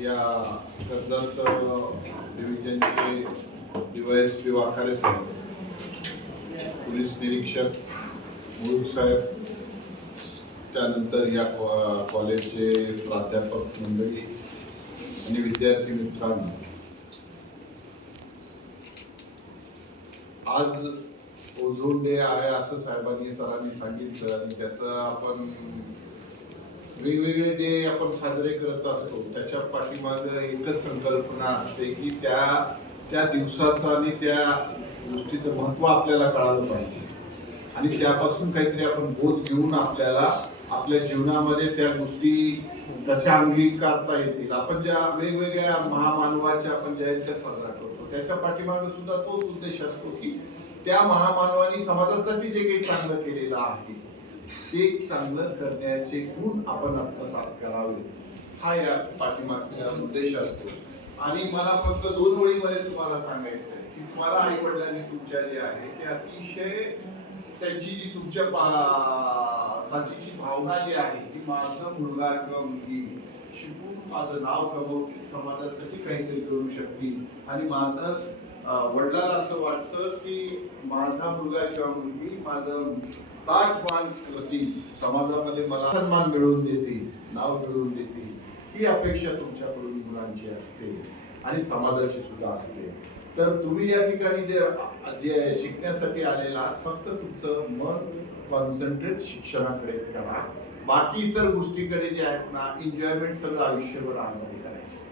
या कर्जत डिव्हिजनचे डीवायएसपी वाखारे साहेब पोलीस निरीक्षक मुळूक साहेब त्यानंतर या कॉलेजचे प्राध्यापक मंडळी आणि विद्यार्थी मित्रांनो. आज ओझोन डे आहे असं साहेबांनी सरांनी सांगितलं आणि त्याचं आपण वेगवेगळे डे आपण साजरे करत असतो. त्याच्या पाठीमाग एकच संकल्पना असते की त्या त्या दिवसाचं आणि त्या गोष्टीचं महत्त्व आपल्याला कळालं पाहिजे. आणि त्यापासून काहीतरी आपण बोध घेऊन आपल्याला आपल्या जीवनामध्ये त्या गोष्टी कशा अंगीकारता येतील. आपण ज्या वेगवेगळ्या महामानवाच्या आपण जयंत्या साजरा करतो. त्याच्या पाठीमागे सुद्धा तोच उद्देश असतो की त्या महामानवानी समाजासाठी जे काही चांगलं केलेलं आहे ते चांगलं करण्याचे गुण आपण आत्मसात करावे. हा या पाठीमागचा उद्देश असतो. आणि मला फक्त दोन ओळीमध्ये तुम्हाला सांगायचं आहे की तुम्हाला आई वडिलांनी तुमच्या जे आहे ते अतिशय त्यांची जी तुमच्या साठीची भावना जी आहे की माझा मुलगा किंवा मुलगी शिकून माझं नाव कमवतील समाजासाठी काहीतरी करू शकतील आणि माझं वडिलांना असं वाटतं की माझा मुलगा किंवा मुलगी माझं ताट मान करतील. समाजामध्ये मला सन्मान मिळवून देतील नाव मिळवून देतील. ही अपेक्षा तुमच्याकडून मुलांची असते आणि समाजाची सुद्धा असते. तर तुम्ही या ठिकाणी जे जे शिकण्यासाठी आलेला आहात, फक्त तुमचं मन कॉन्सन्ट्रेट शिक्षणाकडेच करा. बाकी इतर गोष्टीकडे जे आहेत ना एन्जॉयमेंट सगळं आयुष्यभर आनंदी करायचं.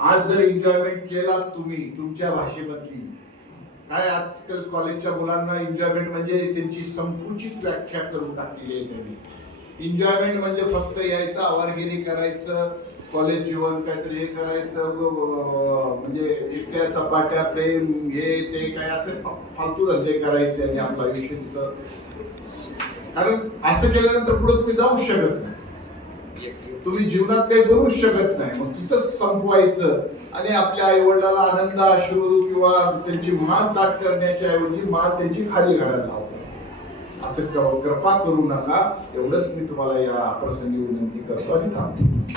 आज जर एन्जॉयमेंट केला तुम्ही तुमच्या भाषेमधली. काय आजकाल कॉलेजच्या मुलांना एन्जॉयमेंट म्हणजे त्यांची संकुचित व्याख्या करून टाकलेली आहे त्यांनी. एन्जॉयमेंट म्हणजे फक्त यायचं आवारगिरी करायचं कॉलेज जीवन काहीतरी हे करायचं म्हणजे चिठ्ठ्या चपाट्या प्रेम हे ते काय असे फालतू धंदे करायचे आणि आपला आयुष्य तिथं. कारण असं केल्यानंतर पुढे तुम्ही जाऊ शकत नाही. तुम्ही जीवनात काही करूच शकत नाही. मग तिथंच संपवायचं. आणि आपल्या आई वडिलाला आनंद अश्रू किंवा त्यांची मान ताट करण्याच्या ऐवजी मान त्यांची खाली घालायला लावतो. असं कृपा करू नका. एवढंच मी तुम्हाला या प्रसंगी विनंती करतो आणि थांबतो.